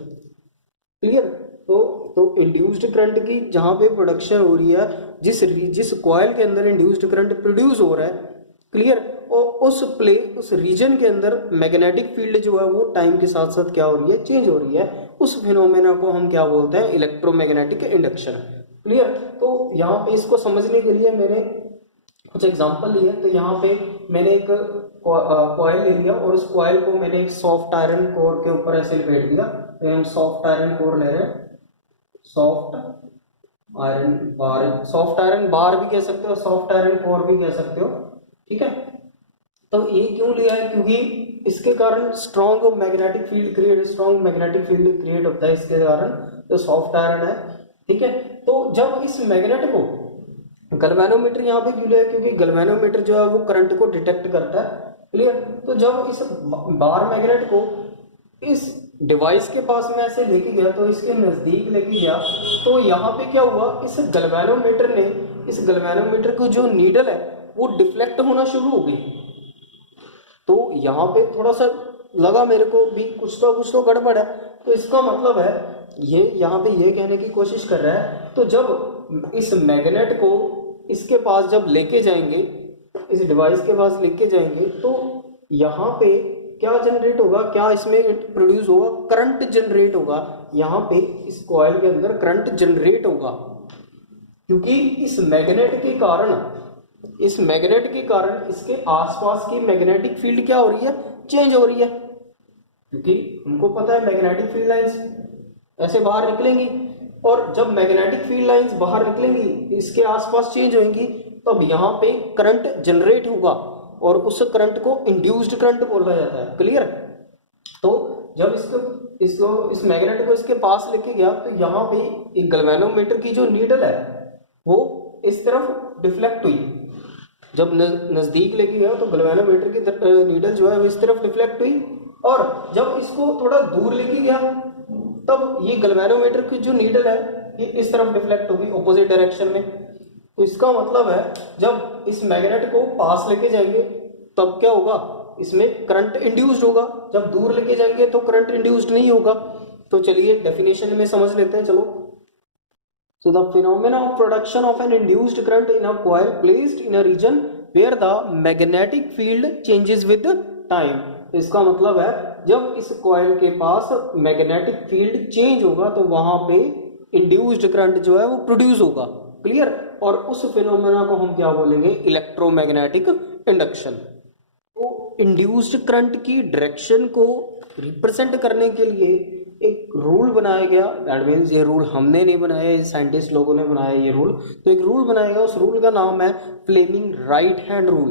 Clear, तो इंड्यूस्ड करंट की जहां पे प्रोडक्शन हो रही है, जिस कॉइल के अंदर इंड्यूस्ड करंट प्रोड्यूस हो रहा है, क्लियर, और उस रीजन के अंदर मैग्नेटिक फील्ड जो है वो टाइम के साथ साथ क्या हो रही है, चेंज हो रही है। उस फिनोमेना को हम क्या बोलते हैं, इलेक्ट्रोमैग्नेटिक इंडक्शन। क्लियर, तो यहाँ पे इसको समझने के लिए मैंने कुछ एग्जांपल लिए। तो यहाँ पे मैंने एक कॉइल ले लिया, और उस कॉइल को मैंने एक सॉफ्ट आयरन कोर के ऊपर ऐसे लपेट दिया। तो हम सॉफ्ट आयरन कोर ले रहे हैं, सॉफ्ट आयरन बार भी कह सकते हो, सॉफ्ट आयरन कोर भी कह सकते हो, ठीक है। तो ये क्यों लिया है, क्योंकि इसके कारण स्ट्रॉन्ग मैग्नेटिक फील्ड क्रिएट होता है इसके कारण, तो सॉफ्ट आयरन है, ठीक है। तो जब इस मैग्नेट को गैल्वेनोमीटर यहाँ पे क्यों लिया, क्योंकि गैल्वेनोमीटर जो है वो करंट को डिटेक्ट करता है। क्लियर, तो जब इस बार मैग्नेट को इस डिवाइस के पास में ऐसे लेके गया, तो इसके नजदीक लेके गया, तो यहाँ पे क्या हुआ, इस गैल्वेनोमीटर की जो नीडल है वो डिफ्लेक्ट होना शुरू हो गई। तो यहाँ पे थोड़ा सा लगा मेरे को भी कुछ तो गड़बड़ है। तो इसका मतलब है ये यहाँ पे ये कहने की कोशिश कर रहा है, तो जब इस मैग्नेट को इसके पास जब लेके जाएंगे, इस डिवाइस के पास लेके जाएंगे, तो यहाँ पे क्या जनरेट होगा, क्या इसमें प्रोड्यूस होगा, करंट जनरेट होगा। यहाँ पे इस कॉइल के अंदर करंट जनरेट होगा, क्योंकि इस मैग्नेट के कारण इसके आसपास की मैग्नेटिक फील्ड क्या हो रही है, चेंज हो रही है। क्योंकि हमको पता है मैग्नेटिक फील्ड लाइंस ऐसे बाहर निकलेंगी, और जब मैग्नेटिक फील्ड लाइंस बाहर निकलेंगी, इसके आसपास चेंज होंगी, तब यहाँ पे करंट जनरेट होगा, और उस करंट को इंड्यूस्ड करंट बोला जाता है। क्लियर, तो जब इस मैग्नेट को इसके पास लेके गया, तो यहाँ पे एक गैल्वेनोमीटर की जो नीडल है वो इस तरफ डिफ्लेक्ट हुई। जब नजदीक लेके गया तो गैल्वेनोमीटर की नीडल जो है वो इस तरफ डिफ्लेक्ट हुई, और जब इसको थोड़ा दूर लेके गया, तब ये गैल्वेनोमीटर की जो नीडल है ये इस तरफ डिफ्लेक्ट होगी, ऑपोजिट डायरेक्शन में। तो इसका मतलब है जब इस मैग्नेट को पास लेके जाएंगे तब क्या होगा, इसमें करंट इंड्यूस्ड होगा, जब दूर लेके जाएंगे तो करंट इंड्यूस्ड नहीं होगा। तो चलिए डेफिनेशन में समझ लेते हैं, चलो। So the phenomena of production of an induced current in a coil placed in a region where the magnetic field changes with time। इसका मतलब है जब इस कॉइल के पास मैग्नेटिक फील्ड चेंज होगा तो वहां पे इंड्यूस्ड करंट जो है वो प्रोड्यूस होगा। क्लियर, और उस फिनोमेना को हम क्या बोलेंगे, इलेक्ट्रोमैग्नेटिक इंडक्शन। इंड्यूस्ड करंट की डायरेक्शन को रिप्रेजेंट करने के लिए एक रूल बनाया गया। दैट मीन्स ये रूल हमने नहीं बनाया, ये साइंटिस्ट लोगों ने बनाया ये रूल। तो एक रूल बनाया गया, उस रूल का नाम है फ्लेमिंग राइट हैंड रूल।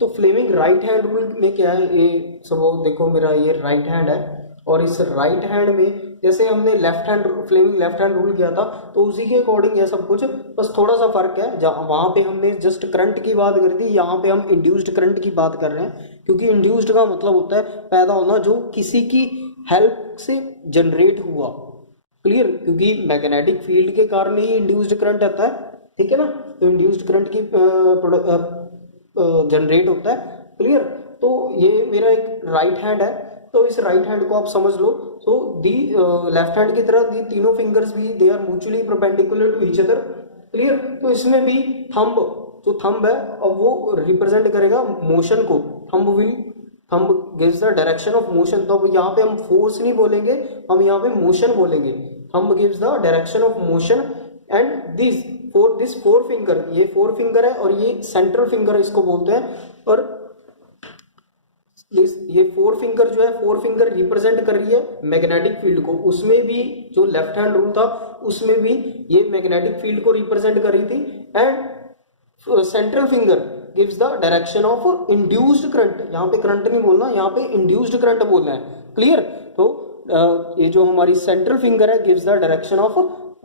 तो फ्लेमिंग राइट हैंड रूल में क्या है, ये सब देखो मेरा ये राइट हैंड है, और इस राइट हैंड में जैसे हमने left hand Fleming left hand rule किया था, तो उसी के अकॉर्डिंग है सब कुछ, बस थोड़ा सा फर्क है। जहाँ वहाँ पे हमने जस्ट करंट की बात करी थी, यहाँ पे हम इंड्यूस्ड करंट की बात कर रहे हैं, क्योंकि इंड्यूस्ड का मतलब होता है पैदा होना, जो किसी की हेल्प से जनरेट हुआ। क्लियर, क्योंकि मैग्नेटिक फील्ड के कारण ही इंड्यूस्ड करंट आता है, ठीक है ना। तो इंड्यूस्ड करंट की जनरेट होता है। क्लियर, तो ये मेरा एक राइट हैंड है, तो इस राइट हैंड को आप समझ लो। सो दी लेफ्ट हैंड की तरह दी तीनों फिंगर्स भी they are mutually perpendicular to each other. Clear, तो इसमें भी थंब, जो थंब है अब वो रिप्रेजेंट करेगा मोशन को। Thumb gives the direction of motion. तो अब यहाँ पे हम फोर्स नहीं बोलेंगे, हम यहाँ पे मोशन बोलेंगे। Thumb gives the direction of motion and this four finger, ये फोर फिंगर है और ये सेंट्रल फिंगर इसको बोलते हैं। और ये फोर फिंगर जो है, फोर फिंगर रिप्रेजेंट कर रही है मैग्नेटिक फील्ड को। उसमें भी जो लेफ्ट हैंड रूल था उसमें भी ये मैग्नेटिक फील्ड को रिप्रेजेंट कर रही थी। And central finger gives the direction of induced current. यहाँ पे करंट नहीं बोलना, यहाँ पे इंड्यूस्ड करंट बोलना है। क्लियर, तो ये जो हमारी सेंट्रल फिंगर है gives the direction of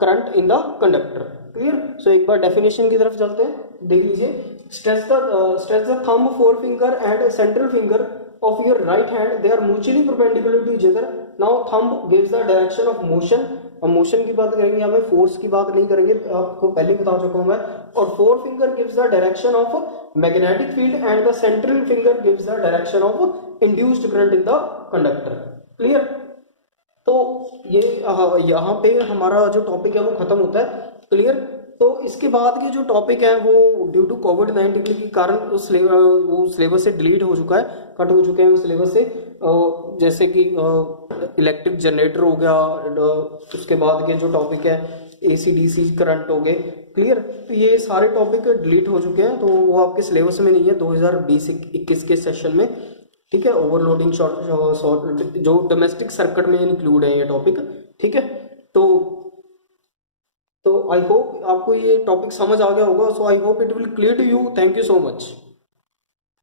current in the conductor. Clear, so एक बार डेफिनेशन की तरफ चलते हैं, देख लीजिए। Stretch the thumb, four finger and central finger of your right hand, they are mutually perpendicular to each other. Now thumb gives the direction of motion। हम motion की बात करेंगे, हमें फोर्स की बात नहीं करेंगे, आपको पहले बता चुका हूं मैं। और four finger gives the direction of magnetic field and the central finger gives the direction of induced current in the conductor. Clear, तो ये यहाँ पे हमारा जो टॉपिक है वो खत्म होता है। क्लियर, तो इसके बाद के जो टॉपिक है वो ड्यू टू कोविड-19 के कारण वो सिलेबस से डिलीट हो चुका है, कट हो चुके हैं सिलेबस से। जैसे कि इलेक्ट्रिक जनरेटर हो गया, उसके बाद के जो टॉपिक है AC DC करंट हो गए। क्लियर, तो ये सारे टॉपिक डिलीट हो चुके हैं, तो वो आपके सिलेबस में नहीं है 2020-21 के सेशन में। ठीक है, ओवरलोडिंग शॉर्ट जो डोमेस्टिक सर्किट में इंक्लूड है ये टॉपिक। ठीक है, तो आई होप आपको ये टॉपिक समझ आ गया होगा। So I hope it will clear to you. Thank you so much.